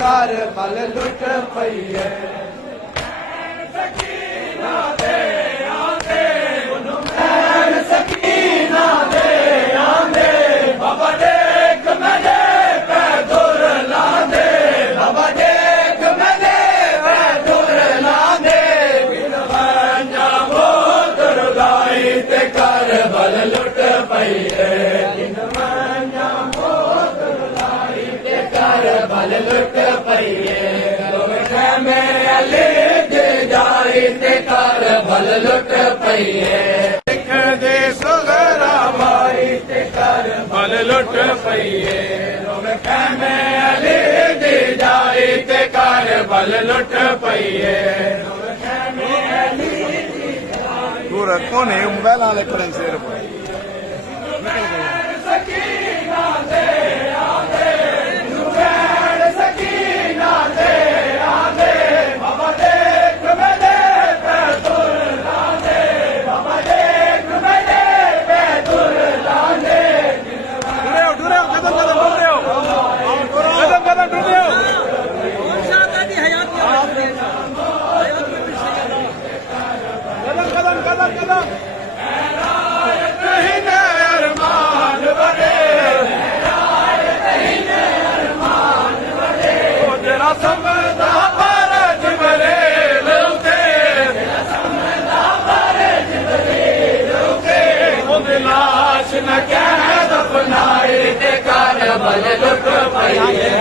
कर बल लुट पईए सकीना दे आंदे सकीना दे आंदे बाबा देख मैंने पैदल लांदे बाबा देख मैंने पैदल लांदे बिन बंजा मोत रुदाई ते कर बल लुट पईए बिन बंजा मोत रुदाई ते कर बल लुट कर बल लुट पईए दे सुगरा माई ते कर बल लुट पईए खैमे अली दी जाई ते कर बल लुट पईए तू रखो नहीं मोबाइल वाले करें शेर पर सकीना दे आंदे सकीना दे आंदे बाबा देख मैंने पैदल लांदे बाबा देख मैंने पैदल लांदे डुरे हो कदम कदम डुरे हो कदम कदम डुरे हो कदम कदम कदम कदम अरमान बने तेरा समझदा फर्ज बरेल उते लाश न कह दफनाए ते कर बल लुट पईए